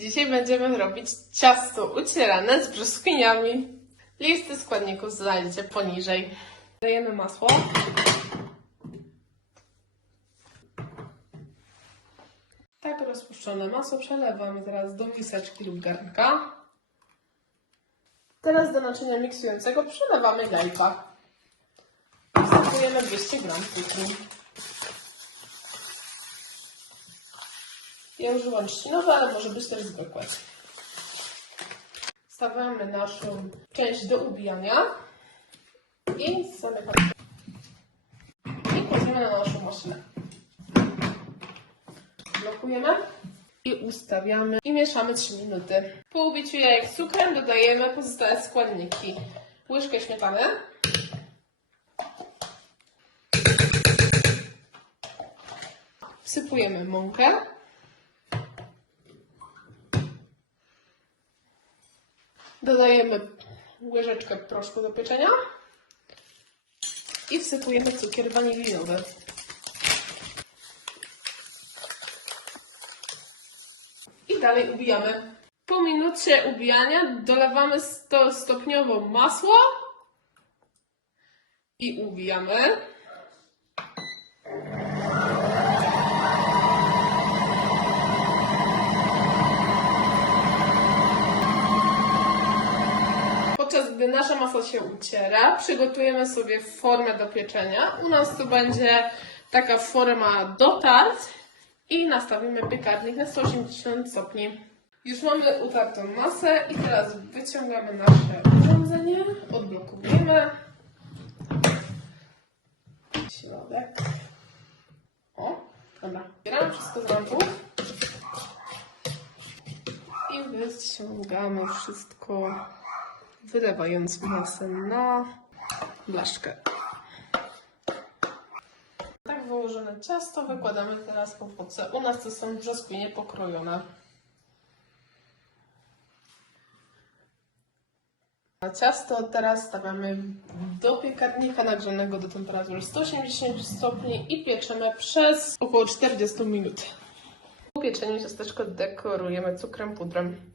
Dzisiaj będziemy robić ciasto ucierane z brzoskwiniami. Listy składników znajdziecie poniżej. Dajemy masło. Tak rozpuszczone masło przelewamy teraz do miseczki lub garnka. Teraz do naczynia miksującego przelewamy jajka. Wstępujemy 200 g cukru. Ja użyłam trzcinowe, ale może być też zwykłe. Stawiamy naszą część do ubijania i zamykamy. I kładziemy na naszą maszynę. Blokujemy i ustawiamy i mieszamy 3 minuty. Po ubiciu jajek cukrem dodajemy pozostałe składniki. Łyżkę śmietany. Wsypujemy mąkę. Dodajemy łyżeczkę proszku do pieczenia i wsypujemy cukier wanilinowy. I dalej ubijamy. Po minucie ubijania dolewamy sto, stopniowo masło i ubijamy. Podczas gdy nasza masa się uciera, przygotujemy sobie formę do pieczenia. U nas to będzie taka forma do tart i nastawimy piekarnik na 180 stopni. Już mamy utartą masę i teraz wyciągamy nasze urządzenie, odblokujemy środek. O, dobra. Zbieramy wszystko z rączków i wyciągamy wszystko wylewając masę na blaszkę. Tak wyłożone ciasto wykładamy teraz po foce. U nas to są brzoskwinie pokrojone. A ciasto teraz stawiamy do piekarnika nagrzanego do temperatury 180 stopni i pieczemy przez około 40 minut. Po pieczeniu ciasteczko dekorujemy cukrem pudrem.